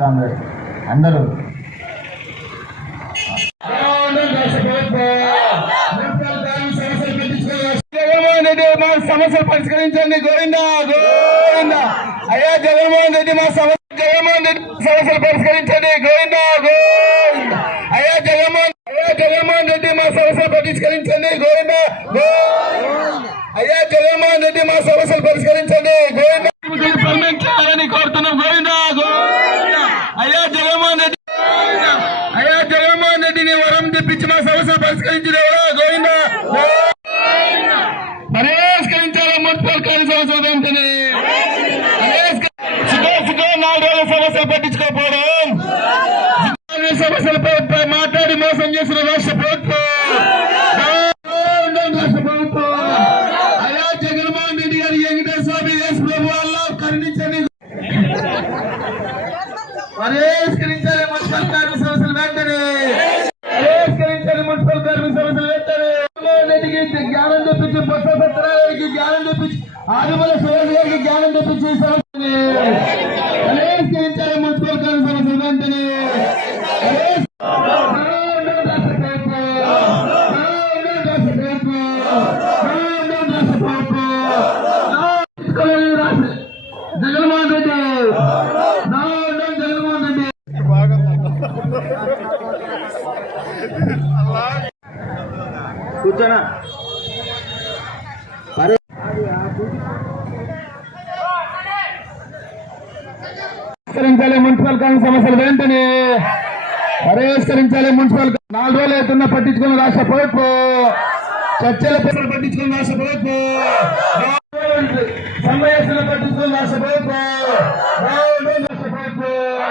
కాంగ్రెస్ అందరూ జగన్మోహన్ రెడ్డి మా సమస్యలు పరిష్కరించండి. గోవిందా గోవిందా. అయ్యా జగన్మోహన్ రెడ్డి మా జగన్మోహన్ రెడ్డి సమస్యలు పరిష్కరించండి. గోవిందా గోవిందా. అయ్యా జగన్మోహన్ రెడ్డి మా సమస్యలు పరిష్కరించండి. గోవిందా గోవిందా. అయ్యా జగన్మోహన్ రెడ్డి మా సమస్యలు పరిష్కరించండి. గోవిందా పర్మనెంట్ చేయాలని కోరుతున్నాం. గోవిందా గోవిందా. అయ్యా జగన్మోహన్ రెడ్డి వరం తెప్పించి మా సమస్యలు పరిష్కరించినవరా. గోవిందా పరిష్కరించాలా మున్సిపల్ కార్య సమస్యలు వెంటనే. నాలుగు రోజుల సమస్యలు పట్టించుకోకపోవడం, సమస్యలపై మాట్లాడి మోసం చేసిన రాష్ట్ర ప్రభుత్వం. అయ్యా జగన్మోహన్ రెడ్డి గారు వెంకటేశ్వర స్వామి యేసు ప్రభు వల్ల కరుణించండి. పరిష్కరించాలి మున్సిపల్ కార్మిక సమస్యలు వెంటనే. పరిష్కరించాలి మున్సిపల్ కార్మిక సమస్యలు వెంటనే. రెడ్డికి జ్ఞానం తెప్పించి, బొత్స సత్యనారాయణకి జ్ఞానం తెప్పించి, ఆదిమల సురేష్ గారికి జ్ఞానం తెప్పించి సమస్యని పరిష్కరించాలి మున్సిపల్ కార్మిక సమస్యలు వెంటనే. జగన్మోహన్ రెడ్డి జగన్మోహన్ రెడ్డి కూర్చోనా. పరిష్కరించాలి మున్సిపల్ కార్మిక సమస్యలు వెంటనే. పరిష్కరించాలి మున్సిపల్. 4 రోజులు అవుతున్నా పట్టించుకున్న రాష్ట్ర ప్రభుత్వం. చర్చల పేపర్లు పట్టించుకున్న రాష్ట్ర ప్రభుత్వం. సమావేశాలు పట్టించుకున్న రాష్ట్ర ప్రభుత్వం. రాష్ట్ర ప్రభుత్వం